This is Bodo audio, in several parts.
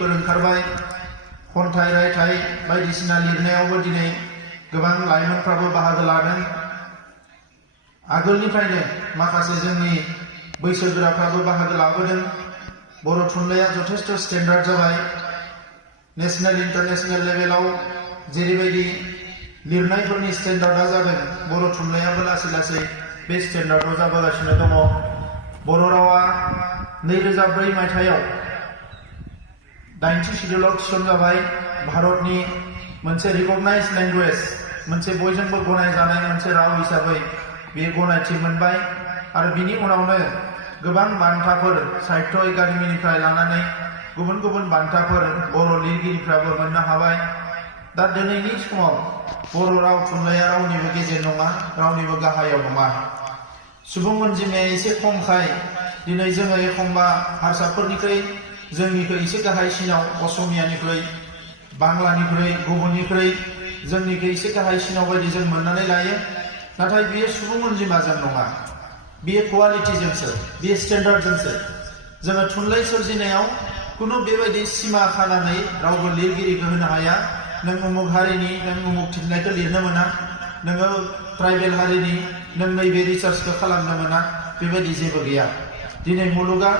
लिरगिरिफोर ओंखारबाय खन्थाइ रायथाइ बायदिसिना लिरनायावबो दिनै गोबां लाइमोनफ्राबो बाहागो लादों आगोलनिफ्रायनो माखासे जोंनि बैसोगोराफ्राबो बाहागो लाबोदों बर' थुनलाइया जथेष्ट स्टेन्डार्ड जाबाय नेशनेल इन्टारनेशनेल लेभेलाव जेरैबायदि लिरनायफोरनि स्टेन्डार्डा जादों बर' थुनलाइयाबो लासै लासै बे स्टेन्डार्डआव जाबोगासिनो दङ बर' रावा 2004 मायथाइयाव 80 शिड्युलाव थिसनजाबाय भारतनि मोनसे रिकगनाइज लेंगुवेज मोनसे बयजोंबो गनायजानाय मोनसे राव हिसाबै बे गनायथि मोनबाय आरो बिनि उनावनो गोबां बान्थाफोर साहित्य एकाडेमिनिफ्राय लानानै गुबुन गुबुन बान्थाफोर बर' लिरगिरिफ्राबो मोननो हाबाय दा दिनैनि समाव बर' राव थुनलाइया रावनिबो गेजेर नङा रावनिबो गाहायाव नङा सुबुं अनजिमाया एसे खमखाय दिनै जोङो एखमबा हारसाफोरनिख्रुइ जोंनिखौ एसे गाहायसिनाव असमियानिख्रुइ बांलानिख्रुइ गुबुननिख्रुइ जोंनिखौ एसे गाहायसिनाव बायदि जों मोननानै लायो नाथाय बियो सुबुं अनजिमाजों नङा बियो क्वालिटिजोंसो बियो स्टेन्डार्डजोंसो जोङो थुनलाइ सोरजिनायाव कुनु बेबायदि सिमा खानानै रावबो लिरगिरिखौ होनो हाया नों उमुक हारिनि नों उमुक थुनलाइखौ लिरनो मोना नोङो ट्राइबेल हारिनि नों नैबे रिसार्चखौ खालामनो मोना बेबायदि जेबो गैया दिनै मुलुगा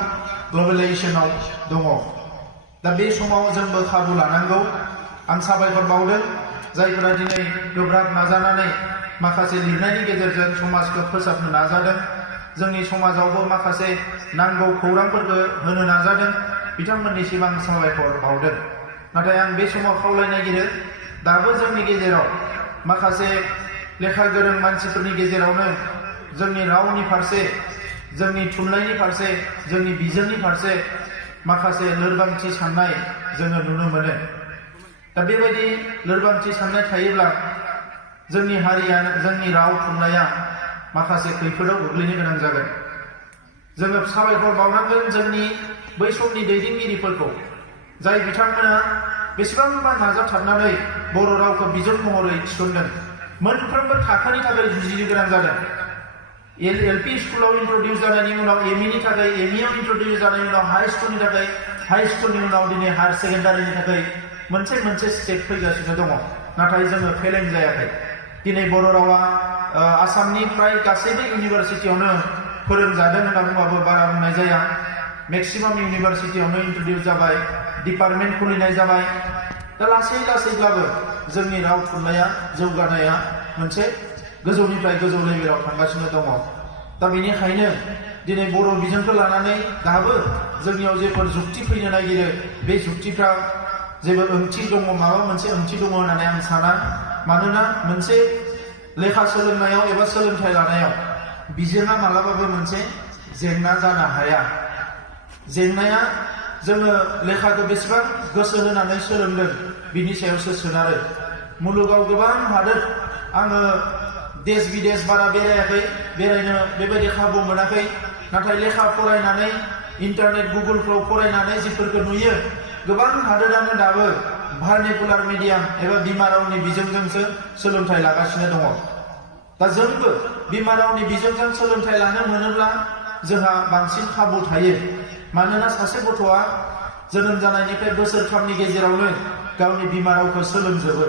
ग्लबेलाइजेसनाव दङ दा बे समाव जोंबो खाबु लानांगौ आं साबायखर बावदों जायफोरा दिनै गोब्राब नाजानानै माखासे लिरनायनि गेजेरजों समाजखौ फोसाबनो नाजादों जोंनि समाजावबो माखासे नांगौ खौरांफोरखौ होनो नाजादों बिथांमोननिसिम आं साबायखर बावदों नाथाय आं बे समाव खावलायनो नागिरो दाबो जोंनि गेजेराव माखासे लेखा गोरों मानसिफोरनि गेजेरावनो जोंनि रावनि फारसे जोंनि थुनलाइनि फारसे जोंनि बिजोंनि फारसे माखासे लोरबांथि साननाय जोङो नुनो मोनो दा बेबायदि लोरबांथि साननाय थायोब्ला जोंनि हारिया जोंनि राव थुनलाइया माखासे खैफोदाव गोग्लैनो गोनां जागोन जोङो साबायखर बावनांगोन जोंनि बै समनि दैदेनगिरिफोरखौ जाय बिथांमोना बेसेबांबा नाजाथाबनानै बर' रावखौ बिजों महरै थिसनदों मोनफ्रोमबो थाखोनि थाखाय जुजिनो गोनां जादों एलपि स्कुलाव इन्ट्रडिउस जानायनि उनाव एमइनि थाखाय एमइआव इन्ट्रडिउस जानायनि उनाव हाई स्कुलनि थाखाय हाई स्कुलनि उनाव दिनै हायार सेकेन्डारिनि थाखाय मोनसे मोनसे स्टेप फैगासिनो दङ नाथाय जोङो फेलें जायाखै दिनै बर' रावा आसामनि फ्राय गासैबो इउनिभारसिटियावनो फोरोंजादों होनना बुंबाबो बारा बुंनाय जाया मेक्सिमाम इउनिभारसिटियावनो इन्ट्रडिउस जाबाय डिपार्टमेन्ट खुलिनाय जाबाय दा लासै लासैब्लाबो जोंनि राव थुनलाइया जौगानाया मोनसे गोजौनिफ्राय गोजौ लेभेलाव थांगासिनो दङ दा बेनिखायनो दिनै बर' बिजोंखौ लानानै दाबो जोंनियाव जेफोर जुक्ति फैनो नागिरो बे जुक्तिफ्रा जेबो ओंथि दङ माबा मोनसे ओंथि दङ होननानै आं साना मानोना मोनसे लेखा सोलोंनायाव एबा सोलोंथाइ लानायाव बिजोङा मालाबाबो मोनसे जेंना जानो हाया जेंनाया जोङो लेखाखौ बेसेबां गोसो होनानै सोलोंदों बिनि सायावसो सोनारो मुलुगाव गोबां हादोर आङो देश बिदेश बारा बेरायाखै बेरायनो बेबायदि खाबु मोनाखै नाथाय लेखा फरायनानै इन्टारनेट गुगोलफ्राव फरायनानै जिफोरखौ नुयो गोबां हादोरानो दाबो भार्नेकुलार मिडियाम एबा बिमा रावनि बिजोंजोंसो सोलोंथाइ लागासिनो दङ दा जोंबो बिमा रावनि बिजोंजों सोलोंथाइ लानो मोनोब्ला जोंहा बांसिन खाबु थायो मानोना सासे गथ'आ जोनोम जानायनिफ्राय बोसोरथामनि गेजेरावनो गावनि बिमा रावखौ सोलोंजोबो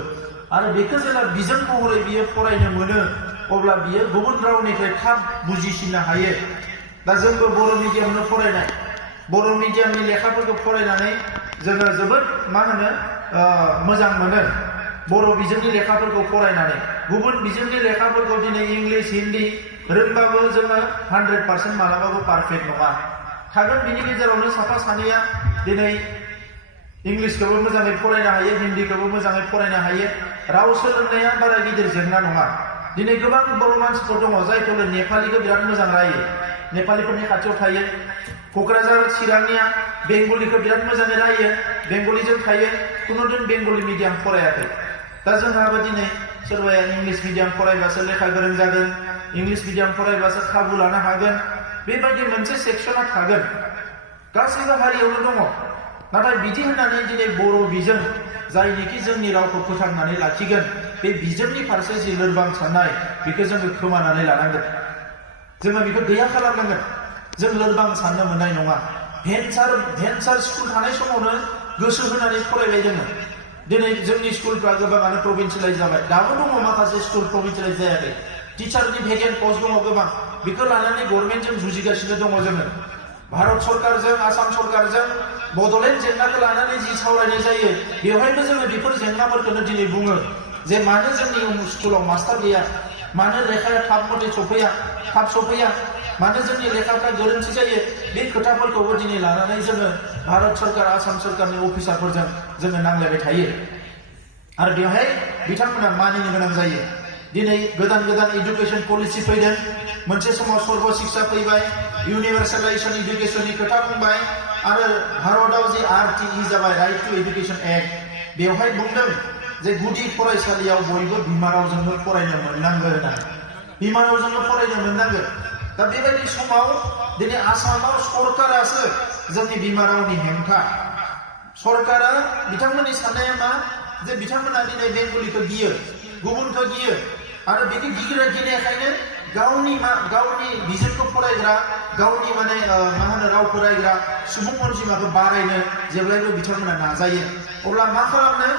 आरो बेखौ जेब्ला बिजों महरै बियो फरायनो मोनो अब्ला बियो गुबुन रावनिफ्राय थाब बुजिसिननो हायो दा जोंबो बर' मिडियामनो फरायनाय बर' मिडियामनि लेखाफोरखौ फरायनानै जोङो जोबोद मोजां मोनो बर' बिजोंनि लेखाफोरखौ फरायनानै गुबुन बिजोंनि लेखाफोरखौ दिनै इंलिश हिन्दी रोंबाबो जोङो 100% मालाबाबो पारफेक्ट नङा थागोन बिनि गेजेरावनो साफा सानैया दिनै इंलिशखौबो मोजाङै फरायनो हायो हिन्दीखौबो मोजाङै फरायनो हायो राव सोलोंनाया बारा गिदिर जेंना नङा दिनै गोबां बर' मानसिफोर दङ जायफोर नेपालिखौ बिराद मोजां रायो नेपालिफोरनि खाथियाव थायो क'क्राझार चिरांनिया बेंगलिखौ बिराद मोजाङै रायो बेंगलिजों थायो कुनु दिन बेंगलि मिडियाम फरायाखै दा जोंहाबो दिनै सोरबाया इंलिश मिडियाम फरायबासो लेखा गोरों जागोन इंलिश मिडियाम फरायबासो खाबु लानो हागोन बेबायदि मोनसे सेक्सना थागोन गासैबो हारियावनो दङ नाथाय बिदि होननानै दिनै बर' बिजों जायनिखि जोंनि रावखौ फोथांनानै लाखिगोन बे बिजोंनि फारसे जि लोरबां साननाय बेखौ जोङो खोमानानै लानांगोन जोङो बेखौ गैया खालामनांगोन जों लोरबां साननो मोननाय नङा भेन्सार स्कुल थानाय समावनो गोसो होनानै फरायबाय दङ दिनै जोंनि स्कुलफ्रा गोबाङानो प्रभिन्सियेलाइज जाबाय दाबो दङ माखासे स्कुल प्रभिन्सियेलाइज जायाखै टिचारनि भेकेन्ट पस्ट दङ गोबां बेखौ लानानै गभर्नमेन्टजों जुजिगासिनो दङ जोङो भारत सरकारजों आसाम सरकारजों बड'लेण्ड जेंनाखौ लानानै जि सावरायनाय जायो बेवहायबो जोङो बेफोर जेंनाफोरखौनो दिनै बुङो जे मानो जोंनि स्कुलाव मास्टार गैया मानो लेखाया थाब मथे सफैया मानो जोंनि लेखाफ्रा गोरोन्थि जायो बे खोथाफोरखौबो दिनै लानानै जोङो भारत सरकार आसाम सरकारनि अफिसारफोरजों जोङो नांलायबाय थायो आरो बेवहाय बिथांमोना मानिनो गोनां जायो दिनै गोदान गोदान एडुकेशन पलिसि फैदों मोनसे समाव सर्व शिक्षा फैबाय इउनिभार्सेलाइजेशन एडुकेशननि खोथा बुंबाय आरो भारतआव जे RTE जाबाय राइट टु एडुकेशन एक्ट बेवहाय बुंदों जे गुदि फरायसालियाव बयबो बिमा रावजोंनो फरायनो मोननांगोन होननानै बिमा रावजोंनो फरायनो मोननांगोन दा बेबायदि समाव दिनै आसामाव सरकारासो जोंनि बिमा रावनि हेंथा सरकारा बिथांमोननि साननाया मा जे बिथांमोना दिनै बेंगलिखौ गियो गुबुनखौ गियो आरो बेखौ गिनायखायनो गावनि बिजोंखौ फरायग्रा गावनि माने मा होनो राव फरायग्रा सुबुं अनजिमाखौ बारायनो जेब्लायबो बिथांमोना नाजायो अब्ला मा खालामनो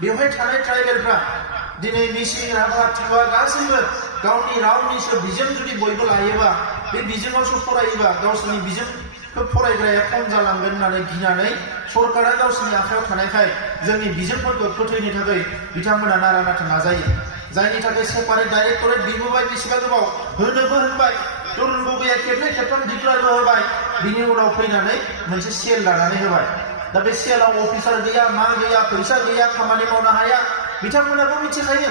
बेवहाय थानाय ट्राइबेलफ्रा दिनै मिसिं राभा टिवा गासैबो गावनि रावनिसो बिजों जुदि बयबो लायोबा बे बिजोङावसो फरायोबा गावसोरनि बिजोंखौ फरायग्राया खम जालांगोन होननानै गिनानै सरकारा गावसोरनि आखायाव थानायखाय जोंनि बिजोंफोरखौ फोथैनो थाखाय बिथांमोना नारा नाथा नाजायो जायनि थाखाय सेपारेट डाइरेक्टरेट बिबोबाय बेसेबा गोबाव होनोबो होनबाय तरुन गगैया खेबनै खेबथाम डिक्लेयारबो होबाय बिनि उनाव फैनानै मोनसे सेल दानानै होबाय दा बे सेलाव अफिसार गैया मा गैया फैसा गैया खामानि मावनो हाया बिथांमोनाबो मिथिखायो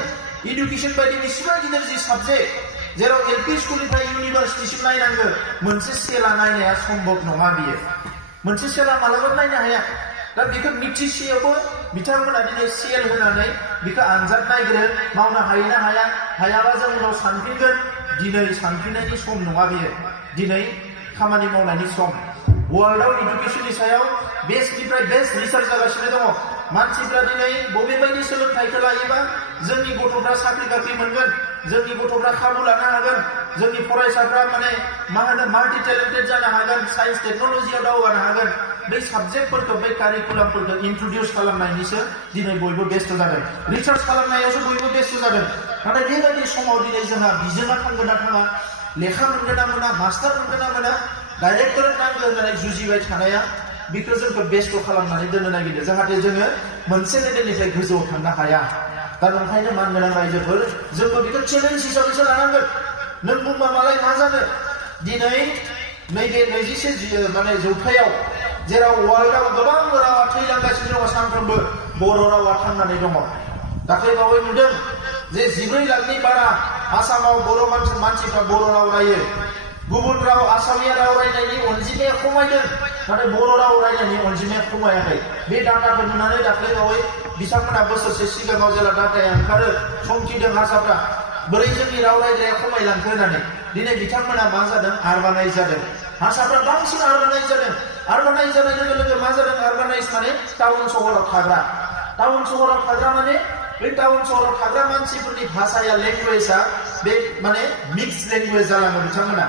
इडुकेशन बायदि बेसेबा गिदिर जि साबजेक्ट जेराव LP स्कुलनिफ्राय इउनिभार्सिटिसिम नायनांगौ मोनसे सेला नायनाया सम्भब नङा बियो मोनसे सेला मालाबा नायनो हाया दा बेखौ मिथिसेयावबो बिथांमोना दिनै सेल होनानै बेखौ आनजाद नायग्रो मावनो हायो ना हायाबा जों उनाव सानफिनगोन दिनै सानफिननायनि सम नङा बियो दिनै खामानि मावनायनि सम वर्ल्डआव इडुकेशननि सायाव बेस्टनिफ्राय बेस्ट रिसार्च जागासिनो दङ मानसिफ्रा दिनै बबेबायदि सोलोंथाइखौ लायोबा जोंनि गथ'फ्रा साख्रि बाख्रि मोनगोन जोंनि गथ'फ्रा खाबु लानो हागोन जोंनि फरायसाफ्रा माने मा होनो माल्टि टेलेन्टेड जानो हागोन साइन्स टेक्न'लजियाव दावगानो हागोन बै साबजेक्टफोरखौ बै कारिकुलामफोरखौ इन्ट्रडिउस खालामनायनिसो दिनै बयबो बेस्थ' जादों रिसार्च खालामनायावसो बयबो बेस्थ' जादों नाथाय बेबायदि समाव दिनै जोंहा बिजोङा थांगोन ना थाङा लेखा मोनगोन ना मोना मास्टार मोनगोन ना मोना डाइरेक्टरेट नांगौ होननानै जुजिबाय थानाया बेखौ जोंखौ बेस्थ' खालामनानै दोननो नागिरदों जाहाथे जोङो मोनसे लेभेलनिफ्राय गोजौआव थांनो हाया दा नंखायनो मानगोनां रायजोफोर जोंबो बेखौ चेलेन्ज हिसाबैसो लानांगोन नों बुंबा मालाय मा जानो दिनै नैबे 21 माने जौथायाव जेराव वर्ल्डआव गोबां रावा थैलांगासिनो दङ सानफ्रोमबो बर' रावा थांनानै दङ दाख्लै बावै नुदों जे 14 लाखनि बारा आसामाव बर' मानसिफ्रा बर' राव रायो गुबुन राव आसामिया राव रायनायनि अनजिमाया खमायदों नाथाय बर' राव रायनायनि अनजिमाया खमायाखै बे डाटाखौ नुनानै दाख्लै बावै बिथांमोना बोसोरसे सिगाङाव जेला डाटाया ओंखारो समखिदों हारसाफ्रा बोरै जोंनि राव रायग्राया खमायलांखो होननानै दिनै बिथांमोना मा जादों आरबानाइज जादों हारसाफ्रा बांसिन आरबानाइज जादों आरबानाइज जानाय लोगो लोगो मा जादों आरबानाइज माने टाउन सहराव थाग्रा माने बे टाउन सहराव थाग्रा मानसिफोरनि भाषाया लेंगुवेजआ बे माने मिक्स लेंगुवेज जालाङो बिथांमोना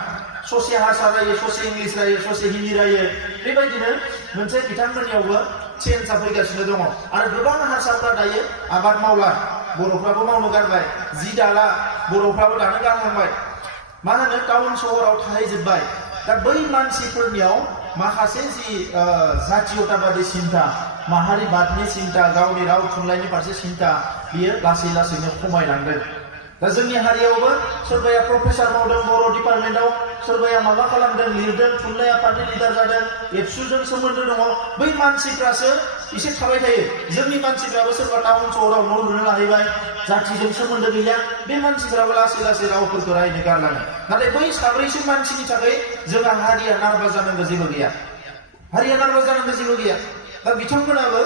ससे हारसा रायो ससे इंलिश रायो ससे हिन्दी रायो बेबायदिनो मोनसे बिथांमोननियावबो चेन्जआ फैगासिनो दङ आरो गोबां हारसाफ्रा दायो आबाद मावला बर'फ्राबो मावनो गारबाय जि दाला बर'फ्राबो दानो गारहांबाय मा होनो टाउन सहराव थाहैजोब्बाय दा बै मानसिफोरनियाव माखासे जि जातीयताबादी सिन्था माहारिबादनि सिन्था गावनि राव थुनलाइनि फारसे सिन्था बियो लासै लासैनो खमायलांदों दा जोंनि हारियावबो सोरबाया प्रफेसार मावदों बर' डिपार्टमेन्टआव सोरबाया माबा खालामदों लिरदों थुनलाइ आफादनि लिडार जादों एबसुजों सोमोन्दो दङ बै मानसिफ्रासो एसे थाबाय थायो जोंनि मानसिफ्राबो सोरबा टाउन सहराव न' लुनो लाहैबाय जातिजों सोमोन्दो गैया बे मानसिफ्राबो लासै लासै रावफोरखौ रायनो गारलाङो नाथाय बै साब्रैसो मानसिनि थाखाय जोंहा हारिया नार्भास जानांगौ जेबो गैया दा बिथांमोनाबो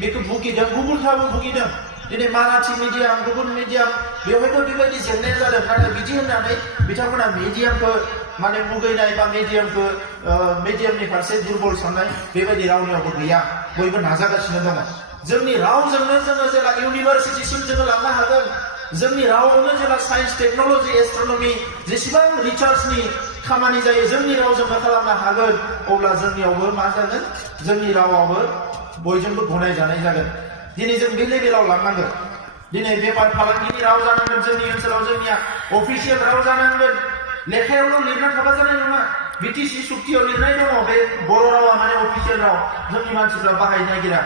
बेखौ भुगिदों गुबुनफ्राबो भुगिदों दिनै माराठी मिडियाम गुबुन मिडियाम बेवहायथ' बेबायदि जेंनाया जादों नाथाय बिदि होननानै बिथांमोना मिडियामखौ माने मुगैनाय बा मिडियामनि फारसे दुर्बल साननाय बेबायदि रावनियावबो गैया बयबो नाजागासिनो दङ जोंनि रावजोंनो जोङो जेला इउनिभार्सिटिसिम जोङो लांनो हागोन जोंनि रावआवनो जेला साइन्स टेक्न'लजि एस्ट्र'न'मि जेसेबां रिसार्चनि खामानि जायो जोंनि रावजोंनो खालामनो हागोन अब्ला जोंनियावबो मा जागोन जोंनि रावाबो बयजोंबो गनायजानाय जागोन दिनै जों बे लेभेलाव लांनांगोन दिनै बेफार फालांगिनि राव जानांगोन जोंनि ओनसोलाव जोंनिया अफिसियेल राव जानांगोन लेखायावल' लिरना थाबा जानाय नङा बिटिसि सुक्तियाव लिरनाय दङ बे बर' रावा माने अफिसियेल राव जोंनि मानसिफ्रा बाहायनो नागिरा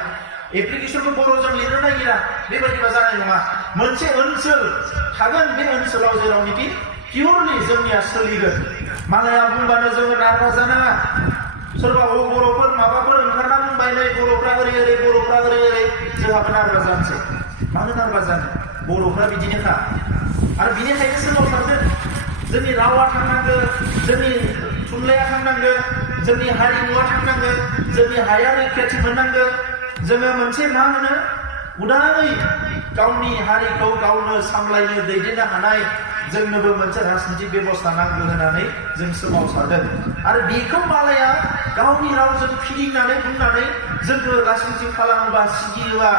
एप्लिकेसनखौ बर'जों लिरनो नागिरा बेबायदिबा जानाय नङा मोनसे ओनसोल थागोन बे ओनसोलाव जेरावनोखि पियरलि जोंनिया सोलिगोन मालाया बुंबानो जोङो नारभा जानाङा सोरबा बर'फोर माबाफोर ओंखारना बुंबाय नै बर'फ्रा ओरै ओरै बर'फ्रा ओरै ओरै जोंहाबो नारभा जानोसै मानो नारभा जानो बर'फ्रा बिदिनोखा आरो बिनिखायनो सोमावसारदों जोंनि रावा थांनांगोन जोंनि थुनलाइया थांनांगोन जोंनि हारिमुवा थांनांगोन जोंनि हाया रैखाथि मोननांगोन जोङो मोनसे मा होनो उदाङै गावनि हारिखौ गावनो सामलायनो दैदेननो हानाय जोंनोबो मोनसे राजनितिक बेबस्था नांगौ होननानै जों सोमावसारदों आरो बेखौ मालाया गावनि रावजों फिदिंनानै बुंनानै जोंखौ राजनितिक खालामोबा सिगियोबा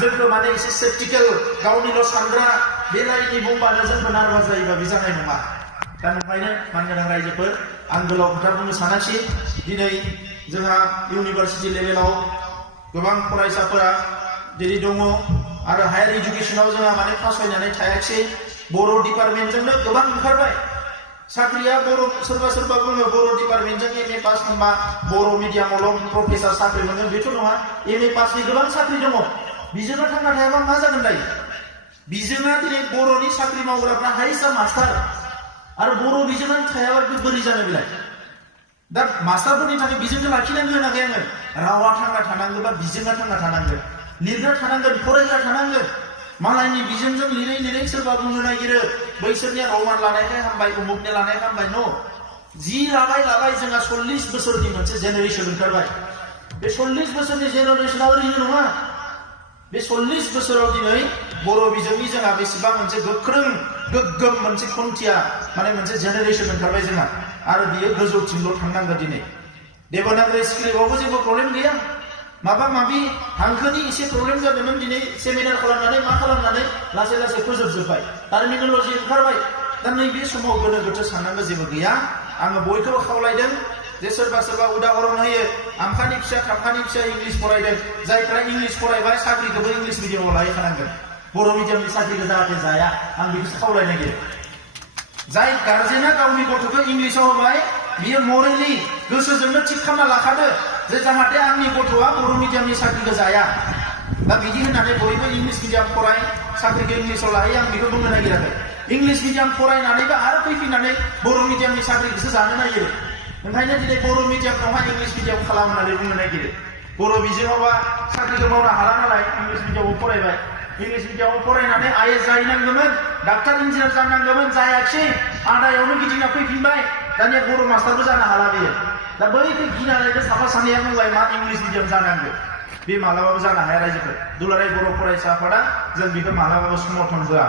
जोंखौ माने एसे सेप्टिकेल गावनिल' सानग्रा बे लाइननि बुंबानो जोंखौ नारभा जायोबा बे जानाय नङा दा नंखायनो मानगोनां रायजोफोर आं गोलाव खोथा बुंनो सानाखिसै दिनै जोंहा इउनिभारसिटि लेभेलाव गोबां फरायसाफोरा दिनै दङ आरो हायार इडुकेसनाव जोंहा माने फासयनानै थायाखिसै बर' डिपार्टमेन्टजोंनो गोबां ओंखारबाय साख्रिया बर' सोरबा सोरबा बुङो बर' डिपार्टमेन्टजों एम ए पास मोनबा बर' मिडियामावल' प्रफेसार साख्रि मोनो बेथ' नङा एम ए पासनि गोबां साख्रि दङ बिजोंनो थांना थायाबा मा जागोन दायो बिजोंआ दिनै बर'नि साख्रि मावग्राफ्रा हाइसा मास्टार आरो बर' बिजोंआनो थायाबा बोरै जानो बेलाय दा मास्टारफोरनि थाखाय बिजोंखौ लाखिनांगौ होनाखै आङो रावा थांना थानांगौबा बिजोंआ थांना थानांगोन लिरना थानांगोन फरायग्रा थानांगोन मालायनि बिजोंजों लिरै लिरै सोरबा बुंनो नागिरो बैसोरनिया रमान लानायखाय हामबाय उमुकनि लानाय हामबाय न' जि लाबाय जोंहा 40 बोसोरनि मोनसे जेनेरेसन ओंखारबाय बे 40 बोसोरनि जेनेरेसना ओरैनो नङा बे 40 बोसोराव दिनै बर' बिजोंनि जोंहा बेसेबां मोनसे गोख्रों गोग्गोम मोनसे खुन्थिया माने मोनसे जेनेरेसन ओंखारबाय जोंहा आरो बियो गोजौथिंल' थांनांगोन दिनै देबनागरि स्क्रिप्टआवबो जेबो प्रब्लेम गैया माबा माबि हांखोनि एसे प्रब्लेम जादोंमोन दिनै सेमिनार खालामनानै मा खालामनानै लासै लासै फोजोबजोब्बाय टार्मिनोलजि ओंखारबाय दा नैबे समाव गोनो गोथो साननांगौ जेबो गैया आङो बयखौबो खावलायदों जे सोरबा सोरबा उदाहरन होयो आमखानि फिसा थामखानि फिसा इंलिस फरायदों जायफ्रा इंलिस फरायबाय साख्रिखौबो इंलिस मिडियामाव लाहैखानांगोन बर' मिडियामनि साख्रिखौ जाहाथे जाया आं बेखौसो खावलायनो नागिरो जाय गार्जेना गावनि गथ'खौ इंलिसाव होबाय बियो मरेलि गोसोजोंनो थिग खालामना लाखादो जे जाहाथे आंनि गथ'आ बर' मिडियामनि साख्रिखौ जाया दा बिदि होननानै बयबो इंलिस मिडियाम फराय साख्रिखौ इंलिसाव लाहैयो आं बेखौ बुंनो नागिराखै इंलिस मिडियाम फरायनानैबो आरो फैफिननानै बर' मिडियामनि साख्रिखौसो जानो नागिरो ओंखायनो दिनै बर' मिडियामखौहाय इंलिस मिडियाम खालाम होननानै बुंनो नागिरो बर' बिजोङावबा साख्रिखौ मावनो हाला नालाय इंलिस मिडियामाव फरायबाय इंलिस मिडियामाव फरायनानै आइएस जाहैनांगौमोन डाक्टार इन्जिनियार जानांगौमोन जायाखिसै आदायावनो गिदिंना फैफिनबाय दानिया बर' मास्टारबो जानो हाला बेयो दा बैखौ गिनानैनो साफा सानैया बुंबाय मा इंलिस मिडियाम जानांगौ बे मालाबाबो जानो हाया रायजोफोर दुलाराय बर' फरायसा आफादा जों बेखौ मालाबाबो समर्थन होआ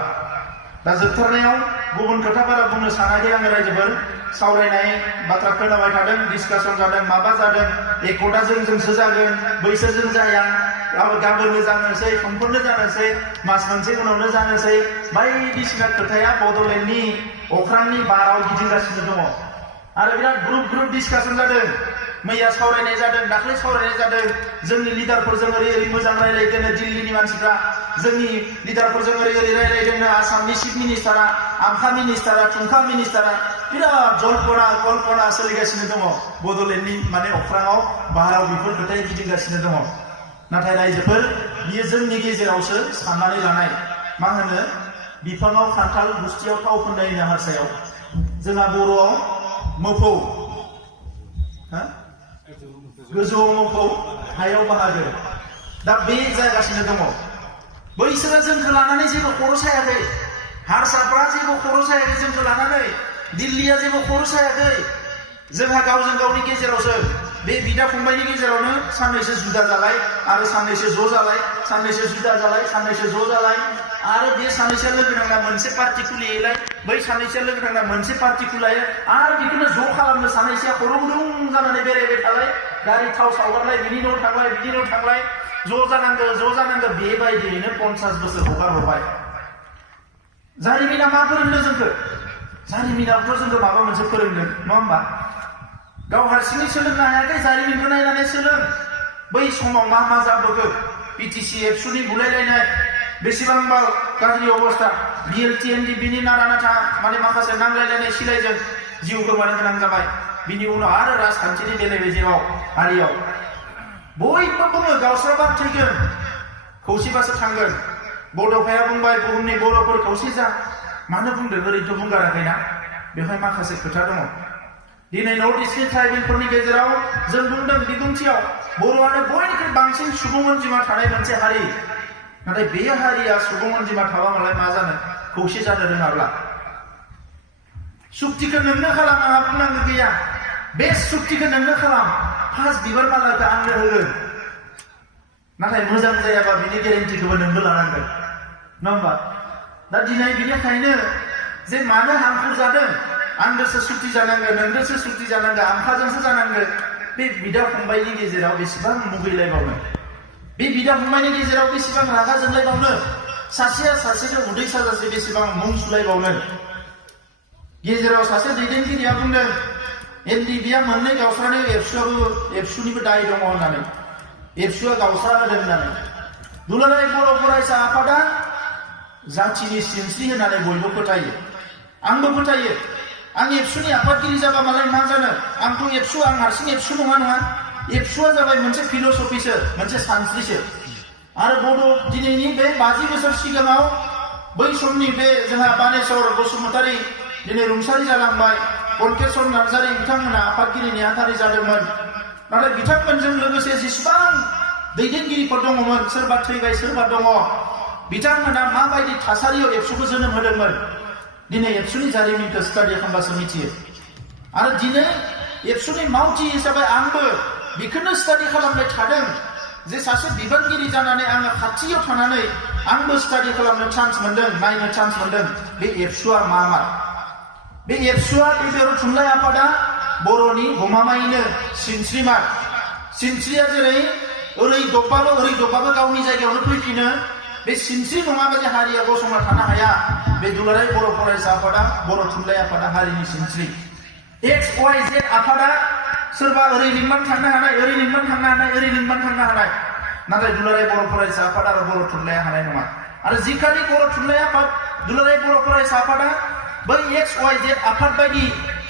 दा जोबथारनायाव गुबुन खोथा बारा बुंनो सानाखै आङो रायजोफोर सावरायनाय बाथ्रा खोनाबाय थादों डिसकासन जादों माबा जादों एकदा जोंसो जागोन बैसोरजों जाया गाबोननो जानोसै समफोरनो जानोसै मास मोनसे उनावनो जानोसै बायदिसिना खोथाया बड'लेण्डनि अख्रांनि बाराव गिदिंगासिनो दङ आरो बिराद ग्रुप डिसकासन जादों मैया सावरायनाय जादों दाख्लै सावरायनाय जादों जोंनि लिडारफोरजों ओरै मोजां रायलायदोंनो दिल्लीनि मानसिफ्रा जोंनि लिडारफोरजों ओरै रायलायदोंनो आसामनि चिफ मिनिस्टारा आमखा मिनिस्टारा थुमखा मिनिस्टारा बिराद जल्पना कल्पना सोलिगासिनो दङ बड'लेण्डनि माने अख्राङाव बाहाराव बेफोर खोथाया गिदिंगासिनो दङ नाथाय रायजोफोर बियो जोंनि गेजेरावसो साननानै लानाय मा होनो बिफाङाव खान्थाल गुस्थियाव थाव फोननाय होनो हारसायाव जोंहा बर'आव मोफौ गोजौआव मोफौ हायाव बाहागो दा बे जागासिनो दङ बैसोरा जोंखौ लानानै जेबो खर' सायाखै हारसाफ्रा जेबो खर' सायाखै जोंखौ लानानै दिल्लीया जेबो खर' सायाखै जोंहा गावजों गावनि गेजेरावसो बे बिदा फंबायनि गेजेरावनो साननैसो जुदा जालाय आरो साननैसो ज' जालाय साननैसो जुदा जालाय साननैसो ज' जालाय आरो बे साननैसोआ लोगो नांना मोनसे पार्टि खुलियोलाय बै साननैसोआ लोगो नांना मोनसे पार्टि खुलायो आरो बेखौनो ज' खालामनो साननैसोआ खर' गुदुं जानानै बेरायबाय थालाय गारि थाव सावगारलाय बिनि न' थांलाय बिनि न' थांलाय ज' जानांगौ बेबायदियैनो 50 बोसोर हगार हरबाय जारिमिना मा फोरोंदों जोंखौ जारिमिनावथ' जोंखौ माबा मोनसे फोरोंदों नङा होमबा गाव हारसिङै सोलोंनो हायाखै जारिमिनखौ नायनानै सोलों बै समाव मा जाबोखो बिटिसि एबसुनि बुलायलायनाय बेसेबांबा गाज्रि अबस्था बिएलटिएनडि बिनि नारा नाथा माने माखासे नांलायलायनाय सिलायजों जिउ गोमानो गोनां जाबाय बिनि उनाव आरो राजखान्थिनि बेले-बेजेआव हारियाव बयबो बुङो गावस्राबा थैगोन खौसेबासो थांगोन बड'फाया बुंबाय बुहुमनि बर'फोर खौसे जा मानो बुंदों ओरैनोथ' बुंगाराखैना बेवहाय माखासे खोथा दङ दिनै नर्थ इस्टनि ट्राइबेलफोरनि गेजेराव जों बुंदों बिबुंथियाव बर'आनो बयनिख्रुइ बांसिन सुबुं अनजिमा थानाय मोनसे हारि नाथाय बे हारिया सुबुं अनजिमा थाबा मालाय मा जानो खौसे जानो रोङाब्ला सुक्तिखौ नोंनो खालाम आंहा बुंनांगौ गैया बे सुक्तिखौ नोंनो खालाम फार्स्ट बिबार मालाखौ आंनो होगोन नाथाय मोजां जायाबा बिनि गेरेन्टिखौबो नोंबो लानांगोन नङा होमबा दा दिनै बिनिखायनो जे मानो हांखुर जादों आंदोसो सुक्ति जानांगोन नोंदोसो सुक्ति जानांगोन आंखाजोंसो जानांगोन बे बिदा फंबायनि गेजेराव बेसेबां मुगैलायबावनो बे बिदा फंबायनि गेजेराव बेसेबां रागा जोंलायबावनो सासेया सासेजों उदै साजासे बेसेबां मुं सुलायबावनो गेजेराव सासे दैदेनगिरिया बुंदों एनडिबिया मोननै गावस्रानाय एबसुनिबो दाय दङ होननानै एबसुआ गावस्रा होदों होननानै दुलाराय बर' फरायसा आफादा जाथिनि सिनस्रि होननानै बयबो फोथायो आंबो फोथायो आं एबसुनि आफादगिरि जाबा मालाय मा जानो आंथ' एबसु आं हारसिं एबसु नङा एबसुआ जाबाय मोनसे फिलसफिसो मोनसे सानस्रिसो आरो बड' दिनैनि बे 50 बोसोर सिगाङाव बै समनि बे जोंहा बानेश्वर बसुमतारी दिनै रुंसारि जालांबाय कनकेश्वर नार्जारी बिथांमोना आफादगिरि नेहाथारि जादोंमोन नाथाय बिथांमोनजों लोगोसे जेसेबां दैदेनगिरिफोर दङमोन सोरबा थैबाय सोरबा दङ बिथांमोना माबायदि थासारियाव एबसुखौ जोनोम होदोंमोन दिनै एबसुनि जारिमिनखौ स्टाडि खालामबासो मिथियो आरो दिनै एबसुनि मावथि हिसाबै आंबो बेखौनो स्टाडि खालामबाय थादों जे सासे बिबानगिरि जानानै आङो खाथियाव थानानै आंबो स्टाडि खालामनो चान्स मोन्दों नायनो चान्स मोन्दों बे एबसुआ मा बे एबसुआ बे बर' थुनलाइ आफादा बर'नि गमामायैनो सिनस्रिया जेरै ओरै दब्बाबो गावनि जायगायावनो फैफिनो बे सिनस्रि नङाबा जे हारिया गसंना थानो हाया बे दुलाराय बर' फरायसा आफादा बर' थुनलाइ आफादा हारिनि सिनस्रि XYZ आफादा सोरबा ओरै लिंबानो थांनो हानाय ओरै लिंबानो थांनो हानाय ओरै लिंबानो थांनो हानाय नाथाय दुलाराय बर' फरायसा आफाद आरो बर' थुनलाइया हानाय नङा आरो जिखालि बर' थुनलाइ आफाद दुलाराय बर' फरायसा आफादा बै XYZ आफाद बायदि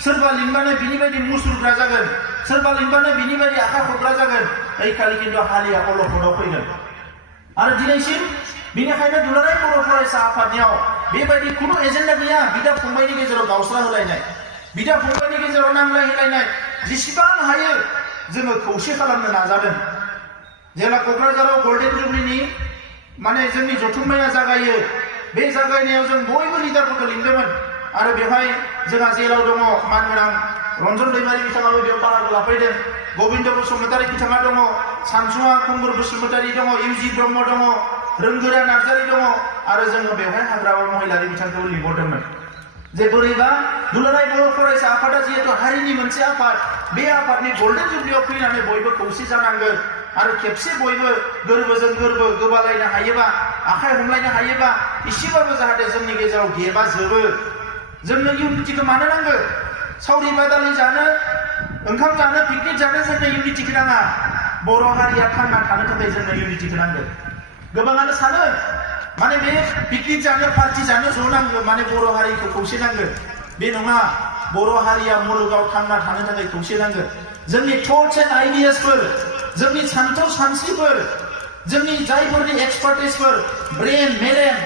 सोरबा लिंबानो बिनि बायदि मुसुरग्रा जागोन सोरबा लिंबानो बिनि बायदि आखाइ खबग्रा जागोन ओइखालि खिन्थु हारिया अलखदाव फैगोन आरो दिनैसिम बेनिखायनो दुलाराय बर' फरायसा आफादनियाव बेबायदि खुनु एजेन्डा गैया बिदा फंबायनि गेजेराव गावस्रा होलायनाय बिदा फंबायनि गेजेराव नांलाय होलायनाय जेसेबां हायो जोङो खौसे खालामनो नाजादों जेब्ला क'क्राझाराव गल्डेन जुबलिनि माने जोंनि जथुम्माया जागायो बे जागायनायाव जों बयबो लिडारफोरखौ लिंदोंमोन आरो बेवहाय जोंहा जेराव दङ मानगोनां रन्जन दैमारि बिथाङाबो बेयाव बाहागो लाफैदों गबिन्द बसुमतारी बिथाङा दङ सानसुमा खुंगुर बसुमतारी दङ इउजि ब्रह्म दङ रोंगोरा नार्जारी दङ आरो जोङो बेवहाय हाग्रामा महिलारि बिथांखौ लिंहरदोंमोन जे बोरैबा दुलाराय बर' फरायसा आफादा जिहेतु हारिनि मोनसे आफाद बे आफादनि गल्डेन जुबलियाव फैनानै बयबो खौसे जानांगोन आरो खेबसे बयबो गोरबोजों गोरबो गोबालायनो हायोबा आखाइ हमलायनो हायोबा एसेबाबो जाहाथे जोंनि गेजेराव गेबा जोबो जोंनो इउनिटिखौ मानो नांगौ सावरि बादालि जानो ओंखाम जानो पिकनिक जानो जोंनो इउनिटिखौ नाङा बर' हारिया थांना थानो थाखाय जोंनो इउनिटिखौ नांगौ गोबाङानो सानो माने बे पिकनिक जानो पार्टि जानो ज' नांगौ माने बर' हारिखौ खौसे नांगौ बे नङा बर' हारिया मुलुगाव थांना थानो थाखाय खौसे नांगौ जोंनि थट्स एन्ड आइडियासफोर जोंनि सान्थौ सानस्रिफोर जोंनि जायफोरनि एक्सपार्टिसफोर ब्रेन मेलेम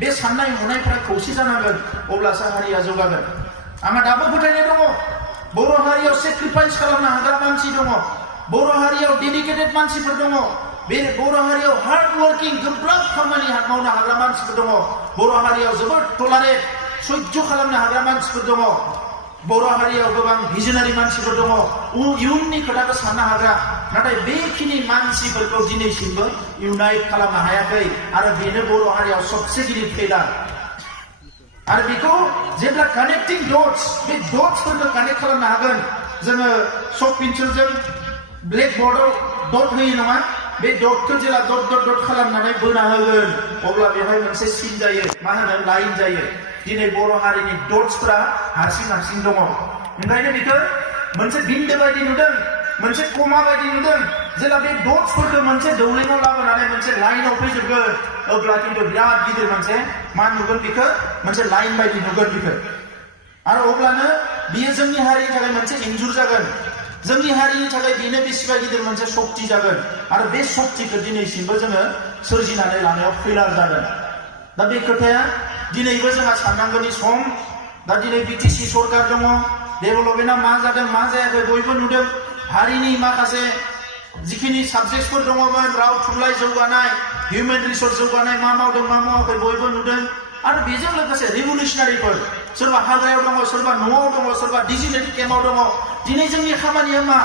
बे साननाय हनायफोरा खौसे जानांगोन अब्लासो हारिया जौगागोन आंहा दाबो फोथायनाय दङ बर' हारियाव सेक्रिफाइस खालामनो हाग्रा मानसि दङ बर' हारियाव डेडिकेटेड मानसिफोर दङ बे बर' हारियाव हार्ड वर्किं गोब्राब खामानि मावनो हाग्रा मानसिफोर दङ बर' हारियाव जोबोद टलारेट सैज्य खालामनो हाग्रा मानसिफोर दङ बर' हारियाव गोबां भिजनारि मानसिफोर दङ इयुननि खोथाखौ साननो हाग्रा नाथाय बेखिनि मानसिफोरखौ दिनैसिमबो इउनाइट खालामनो हायाखै आरो बेनो बर' हारियाव सबसे गिदिर फेलार आरो बेखौ जेब्ला कानेक्टिं डट्स बे डट्सफोरखौ कानेक्ट खालामनो हागोन जोङो चक पेन्सिलजों ब्लेकबर्डआव डट होयो नङा बे डटखौ जेब्ला डट डट डट खालामनानै बोना होगोन अब्ला बेवहाय मोनसे सिन जायो मा होनो लाइन जायो दिनै बर' हारिनि डट्सफोरा हारसिं दङ ओंखायनो बेखौ मोनसे बिन्दो बायदि नुदों मोनसे कमा बायदि नुदों जेला बे डट्सफोरखौ मोनसे दौलेङाव लाबोनानै मोनसे लाइनाव फैजोबगोन अब्ला खिन्थु बिराद गिदिर मोनसे मा नुगोन बेखौ मोनसे लाइन बायदि नुगोन बेखौ आरो अब्लानो बियो जोंनि हारिनि थाखाय मोनसे इन्जुर जागोन जोंनि हारिनि थाखाय बेनो बेसेबा गिदिर मोनसे शक्ति जागोन आरो बे शक्तिखौ दिनैसिमबो जोङो सोरजिनानै लानायाव फेलार जागोन दा बे खोथाया दिनैबो जोंहा साननांगौनि सम दा दिनै बिटिसि सरकार दङ डेभेलपमेन्टआ मा जादों मा जायाखै बयबो नुदों हारिनि माखासे जिखिनि साबजेक्टफोर दङमोन राव थुनलाइ जौगानाय हिउमेन रिसोर्स जौगानाय मा मावदों मा मावाखै बयबो नुदों आरो बेजों लोगोसे रिभलिउसनारिफोर सोरबा हाग्रायाव दङ सोरबा न'आव दङ सोरबा डिजिटेल केम्पआव दङ दिनै जोंनि खामानिया मा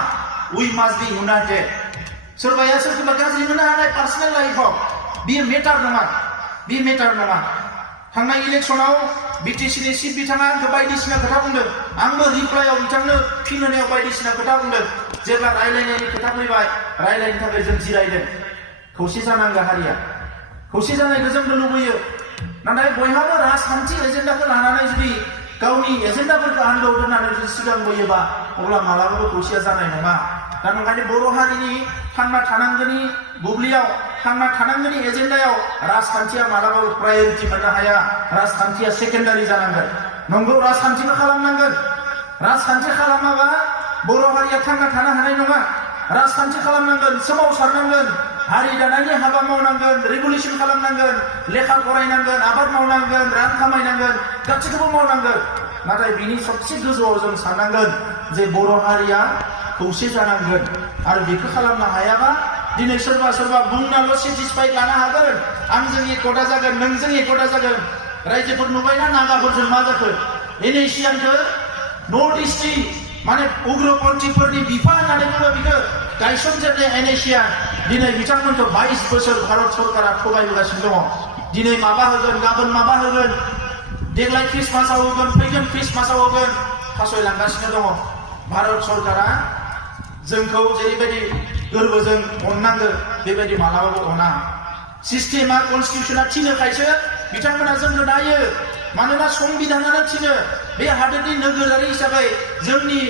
वी मास्ट बी इउनाइटेड सोरबाया सोरखौबा गाज्रि मोननो हानाय पार्सनेल लाइफआव बियो मेटार नङा थांनाय इलेक्सनाव बिटिसिनि चिफ बिथाङा आंखौ बायदिसिना खोथा बुंदों आंबो रिप्लाइआव बिथांनो फिन होनायाव बायदिसिना खोथा बुंदों जेब्ला रायलायनायनि खोथा फैबाय रायलायनो थाखाय जों जिरायदों खौसे जानांगौ हारिया खौसे जानायखौ जोंबो लुबैयो नाथाय बयहाबो राजखान्थि एजेन्डाखौ लानानै जुदि गावनि एजेन्डाफोरखौ आन्दोआव दोननानै जुदि सिगां बोयोबा अब्ला मालाबाबो खौसेया जानाय नङा दा ओंखायनो बर' हारिनि थांना थानांगौनि बुब्लियाव थांना थानांगौनि एजेन्डायाव राजखान्थिया मालाबाबो प्रायरिटि मोननो हाया राजखान्थिया सेकेन्डारि जानांगोन नंगौ राजखान्थिखौ खालामनांगोन राजखान्थि खालामाबा बर' हारिया थांना थानो हानाय नङा राजखान्थि खालामनांगोन सोमावसारनांगोन हारि दानायनि हाबा मावनांगोन रिभलिउसन खालामनांगोन लेखा फरायनांगोन आबाद मावनांगोन रां खामायनांगोन गासैखौबो मावनांगोन नाथाय बिनि सबसे गोजौआव जों साननांगोन जे बर' हारिया खौसे जानांगोन आरो बेखौ खालामनो हायाबा दिनै सोरबा बुंनाल' सेटिसफाइड लानो हागोन आंजों एकता जागोन नोंजों एकता जागोन रायजोफोर नुबायना नागाफोरजों मा जाखो एनएसियानखौ नर्थ इस्टनि माने उग्रपन्थीफोरनि बिफा होननानै बुङो बेखौ गायसनजेननाय एनएसियान दिनै बिथांमोनखौ 22 बोसोर भारत सरकारा थगायबोगासिनो दङ दिनै माबा होगोन गाबोन माबा होगोन देग्लाय ख्रिस्टमासाव होगोन फैगोन ख्रिस्टमासाव होगोन फासयलांगासिनो दङ भारत सरकारा जोंखौ जेरैबायदि गोरबोजों अननांगौ बेबायदि मालाबाबो अना सिस्टेमा कनस्टिटिउसना थिनोखायसो बिथांमोना जोंखौ नायो मानोना संबिधानानो थिनो बे हादोरनि नोगोरारि हिसाबै जोंनि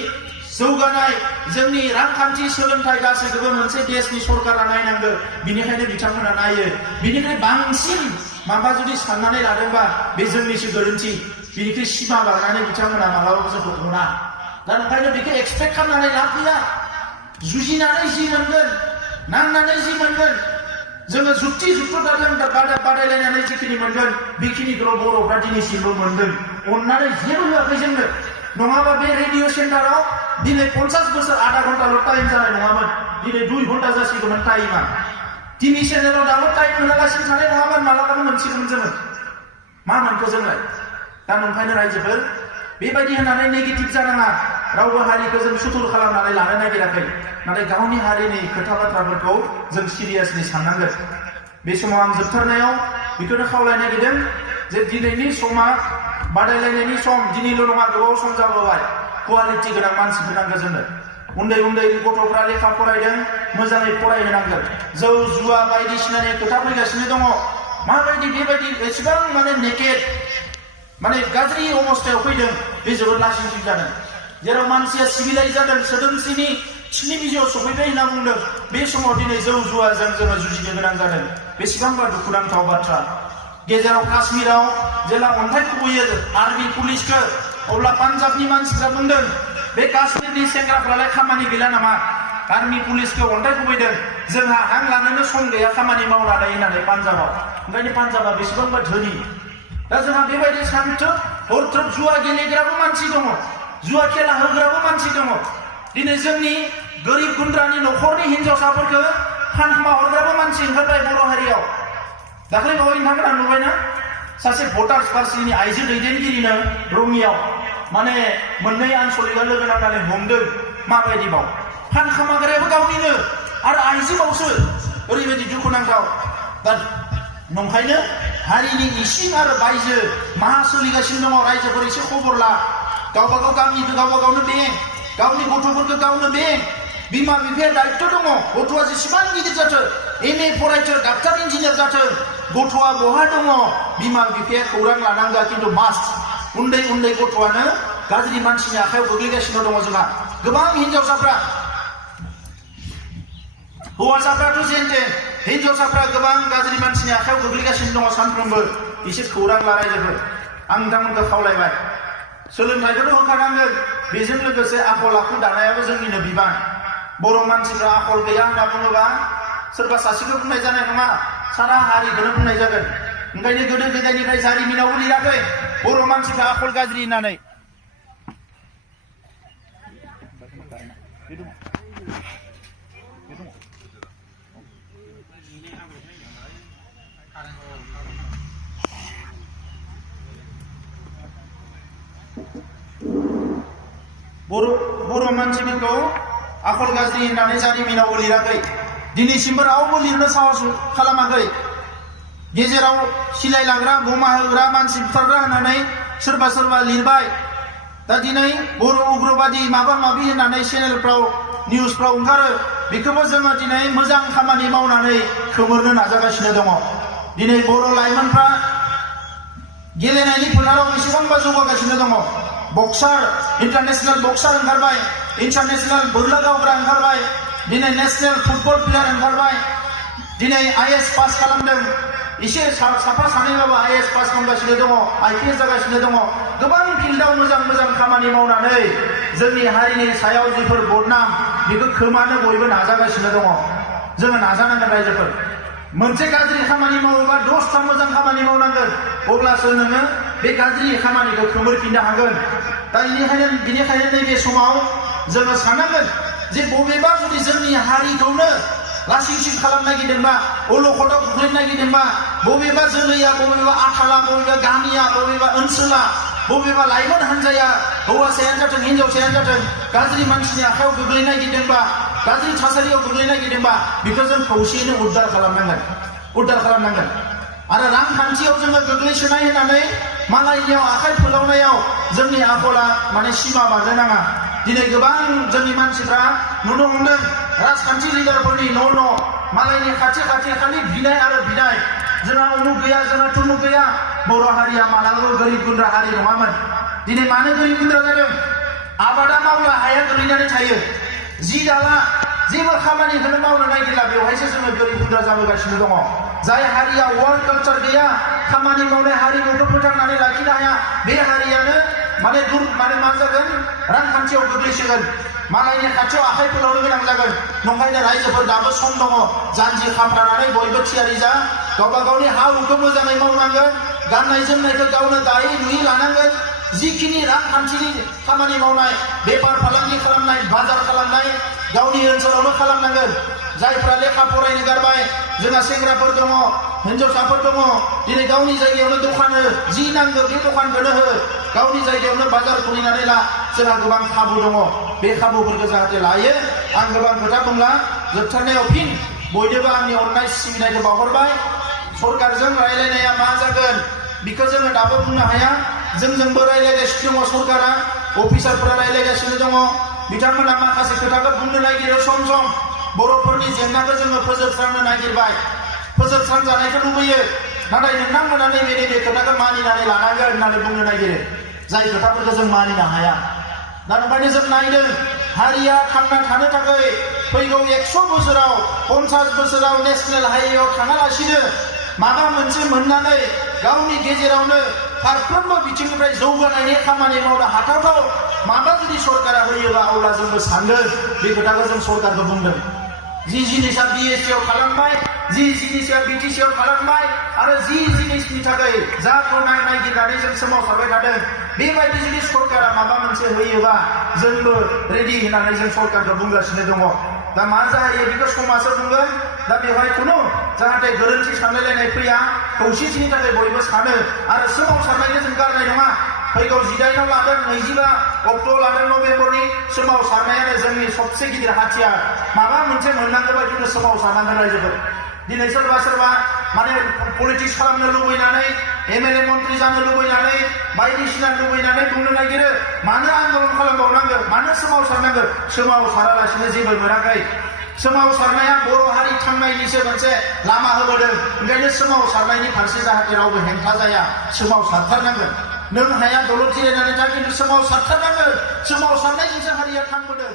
जौगानाय जोंनि रांखान्थि सोलोंथाइ गासैखौबो मोनसे देशनि सरकारा नायनांगौ बिनिखायनो बिथांमोना नायो बिनिफ्राय बांसिन माबा जुदि साननानै लादोंबा बे जोंनिसो गोरोन्थि बिनिख्रुइ सिमा बारनानै बिथांमोना मालाबाबो जोंखौ अना दा ओंखायनो बेखौ एक्सपेक्ट खालामनानै लाब गैया जुजिनानै जि मोनगोन नांनानै जि मोनगोन जोङो जुक्ति जुक्तताजों बादायलायनानै जिखिनि मोनगोन बेखिनिखौल' बर'फ्रा दिनैसिमबो मोनदों अननानै जेबो होआखै जोंनो नङाबा बे रेडिअ सेन्टाराव दिनै 50 बोसोर आधा घन्टाल' टाइम जानाय नङामोन दिनै 2 घन्टा जासिगौमोन टाइमा टिभि चेनेलाव दाबो टाइम मोनालासिनो थानाय नङामोन मालाबानो मोनसिगौमोन जोङो मा मोनखो जोंलाय दा ओंखायनो रायजोफोर बेबायदि होननानै नेगेटिभ जानाङा रावबो हारिखौ जों सुथुर खालामनानै लानो नागिराखै नाथाय गावनि हारिनि खोथा बाथ्राफोरखौ जों सिरियासलि साननांगोन बे समाव आं जोबथारनायाव बेखौनो खावलायनो नागिरदों जे दिनैनि समा बादायलायनायनि सम दिनैल' नङा गोबाव सम जाबोबाय क्वालिटि गोनां मानसिफोर नांगौ जोंनो उन्दै गथ'फ्रा लेखा फरायदों मोजाङै फरायहोनांगोन जौ जुवा बायदिसिनानि खोथा फैगासिनो दङ माबायदि बेबायदि एसेबां माने नेकेड माने गाज्रि अबस्थायाव फैदों बे जोबोद लासिंसिं जादों जेराव मानसिया सिभिलाइज जादों सोदोमस्रिनि स्नि बिजौआव सफैबाय होनना बुंदों बे समाव दिनै जौ जुवाजों जोङो जुजिनो गोनां जादों बेसेबांबा दुखुनांथाव बाथ्रा गेजेराव काश्मीराव जेला अन्थाइ खुबैयो आर्मि पुलिसखौ अब्ला पान्जाबनि मानसिफ्रा बुंदों बे काश्मीरनि सेंग्राफ्रालाय खामानि गैला नामा आर्मि पुलिसखौ अन्थाइ खुबैदों जोंहा हां लानोनो सम गैया खामानि मावनानै होननानै पान्जाबाव ओंखायनो पान्जाबा बेसेबांबा धोनि दा जोंहा बेबायदि सान्थोब हरथ्रोब जुवा गेलेग्राबो मानसि दङ जुवा खेला होग्राबो मानसि दङ दिनै जोंनि गोरिब गुन्द्रानि न'खरनि हिनजावसाफोरखौ फानखोमा हरग्राबो मानसि ओंखारबाय बर' हारियाव दाख्लै बावै नोंथांमोना नुबायना सासे भटार्स पार्टिनि आइजो दैदेनगिरिनो रङियाव माने मोननै आनसलिकआ लोगो नांनानै हमदों माबायदि बाव फानखोमाग्रायाबो गावनिनो आरो आइजोबावसो ओरैबायदि दुखुनांथाव दा नंखायनो हारिनि इसिं आरो बायजो मा सोलिगासिनो दङ रायजोफोर एसे खबर ला गावबा गाव गामिखौ गावबा गावनो बें गावनि गथ'फोरखौ गावनो बें बिमा बिफाया दायित्व दङ गथ'आ जेसेबां गिदिर जाथों MA फरायथों डाक्टार इन्जिनियार जाथों गथ'आ बहा दङ बिमा बिफाया खौरां लानांगौ खिन्थु मास्ट उन्दै गथ'आनो गाज्रि मानसिनि आखायाव गोग्लैगासिनो दङ जोंहा गोबां हिनजावसाफ्रा हौवासाफ्राथ' जेनथे हिनजावसाफ्रा गोबां गाज्रि मानसिनि आखायाव गोग्लैगासिनो दङ सानफ्रोमबो एसे खौरां लारायजोबो आं नोंथांमोनखौ खावलायबाय सोलोंथाइखौथ' होखानांगोन बेजों लोगोसे आखल आखु दानायाबो जोंनिनो बिबान बर' मानसिफ्रा आखल गैया होनना बुङोबा सोरबा सासेखौ बुंनाय जानाय नङा सारा हारिखौनो बुंनाय जागोन ओंखायनो गोदो गोदायनिफ्राय जारिमिनावबो लिराखै बर' मानसिफ्रा आखल गाज्रि होननानै बर' मानसिफोरखौ आखल गाज्रि होननानै जारिमिनावबो लिराखै दिनैसिमबो रावबो लिरनो साहस खालामाखै गेजेराव सिलाय लाग्रा बमा होग्रा मानसि बुथारग्रा होननानै सोरबा सोरबा लिरबाय दा दिनै बर' उग्रबादि माबा माबि होननानै चेनेलफ्राव निउसफ्राव ओंखारो बेखौबो जोङो दिनै मोजां खामानि मावनानै खोमोरनो नाजागासिनो दङ दिनै बर' लाइमोनफ्रा गेलेनायनि फोथाराव बेसेबांबा जौगागासिनो दङ बक्सार इन्टारनेशनेल बक्सार ओंखारबाय इन्टारनेशनेल बोरला गावग्रा ओंखारबाय दिनै नेशनेल फुटबल प्लेयार ओंखारबाय दिनै आईएएस पास खालामदों एसे साफा सानैबाबो आईएएस पास खालामगासिनो दङ आईपीएस जागासिनो दङ गोबां फिल्डआव मोजां मोजां खामानि मावनानै जोंनि हारिनि सायाव जिफोर बदनाम बेखौ खोमानो बयबो नाजागासिनो दङ जोङो नाजानांगोन रायजोफोर मोनसे गाज्रि खामानि मावोबा 10टा मोजां खामानि मावनांगोन अब्लासो नोङो बे गाज्रि खामानिखौ खोमोरफिननो हागोन दा बेनिखायनो नैबे समाव जोङो साननांगोन जे बबेबा जुदि जोंनि हारिखौनो लासिंसिं खालामनो नागिरदोंबा अलखदाव खोख्लैनो नागिरदोंबा बबेबा जोलैया बबेबा आथाला बबेबा गामिया बबेबा ओनसोला बबेबा लाइमोन हान्जाया हौवासायानो जाथों हिनजावसायानो जाथों गाज्रि मानसिनि आखायाव गोग्लैनो नागिरदोंबा गाज्रि थासारियाव गोग्लैनो नागिरदोंबा बेखौ जों खौसेयैनो उद्धार खालामनांगोन आरो रांखान्थियाव जोङो गोग्लैसोनाय होननानै मालायनियाव आखाइ फोलावनायाव जोंनि आखला माने सिमा बारनो नाङा दिनै गोबां जोंनि मानसिफ्रा नुनो हमदों राजखान्थि लिडारफोरनि न' मालायनि खाथि खालि बिनाय आरो बिनाय जोंहा उमुक गैया जोंहा तुमुक गैया बर' हारिया मालाबाबो गोरिब गुन्द्रा हारि नङामोन दिनै मानो गोरिब गुन्द्रा जादों आबादा मावला हाया गोलैनानै थायो जि दाला जेबो खामानिखौनो मावनो नागिरला बेवहायसो जोङो गोरिब गुन्द्रा जाबोगासिनो दङ जाय हारिया वर्क कालचार गैया खामानि मावनाय हारिमुखौ फोथांनानै लाखिनो हाया बे हारियानो माने मा जागोन रांखान्थियाव गोग्लैसिगोन मालायनि खाथियाव आखाइ फोलावनो गोनां जागोन नंखायनो रायजोफोर दाबो सम दङ जानजि खाफ्रानानै बयबो थियारि जा गावबा गावनि हा हुखौ मोजाङै मावनांगोन गाननाय जोमनायखौ गावनो दायै लुयै लानांगोन जिखिनि रांखान्थिनि खामानि मावनाय बेफार फालांगि खालामनाय बाजार खालामनाय गावनि ओनसोलावनो खालामनांगोन जायफ्रा लेखा फरायनो गारबाय जोंहा सेंग्राफोर दङ हिनजावसाफोर दङ दिनै गावनि जायगायावनो दखान हो जि नांगौ बे दखानखौनो हो गावनि जायगायावनो बाजार खुलिनानै ला जोंहा गोबां खाबु दङ बे खाबुफोरखौ जाहाथे लायो आं गोबां खोथा बुंला जोबथारनायाव फिन बयनोबो आंनि अननाय सिबिनायखौ बावहरबाय सरकारजों रायलायनाया मा जागोन बेखौ जोङो दाबो बुंनो हाया जोंजोंबो रायलायगासिनो दङ सरकारा अफिसारफोरा रायलायगासिनो दङ बिथांमोना माखासे खोथाखौ बुंनो नागिरो सम बर'फोरनि जेंनाखौ जोङो फोजोबस्रांनो नागिरबाय फोजोबस्रांजानायखौ लुबैयो नाथाय नोंथांमोना नैबे खोथाखौ मानिनानै लानांगोन होननानै बुंनो नागिरो जाय खोथाफोरखौ जों मानिनो हाया दा ओंखायनो जों नायदों हारिया थांना थानो थाखाय फैगौ 100 बोसोराव 50 बोसोराव नेशनेल हाइवेआव थाङालासिनो माबा मोनसे मोननानै गावनि गेजेरावनो फारफ्रोमबो बिथिंनिफ्राय जौगानायनि खामानि मावनो हाथावथाव माबा जुदि सरकारा होयोबा अब्ला जोंबो सानगोन बे खोथाखौ जों सरकारखौ बुंदों जि जिनिसा बिएससिआव खालामबाय जि जिनिसा बिटिसिआव खालामबाय आरो जि जिनिसनि थाखाय जाखौ नागिरनानै जों सोमावसारबाय थादों बेबायदि जुदि सरकारा माबा मोनसे होयोबा जोंबो रेडि होननानै जों सरकारखौ बुंगासिनो दङ दा मा जायो बेखौ समाजआ बुंगोन दा बेवहाय खुनु जाहाथे गोरोन्थि सानलायलायनाय फैया खौसेथिनि थाखाय बयबो सानो आरो सोमावसारनायखौ जों गारनाय नङा फैगौ 19 लादों 25 अक्ट' लादों नभेम्बरनि सोमावसारनायानो जोंनि सबसे गिदिर हाथियार माबा मोनसे मोननांगौ बायदिनो सोमावसारनांगोन रायजोफोर दिनै सोरबा माने पलिटिक्स खालामनो लुबैनानै एमएलए मन्त्रि जानो लुबैनानै बायदिसिना लुबैनानै बुंनो नागिरो मानो आन्दोलन खालामबावनांगौ मानो सोमावसारनांगौ सोमावसारालासिनो जेबो मोनाखै सोमावसारनाया बर' हारि थांनायनिसो मोनसे लामा होबोदों ओंखायनो सोमावसारनायनि फारसे जाहाथे रावबो हेंथा जाया सोमावसारथारनांगोन नों हाया दलद जिरायनानै था खिन्थु सोमावसारथारनांगोन सोमावसारनायजोंसो हारिया थांबोदों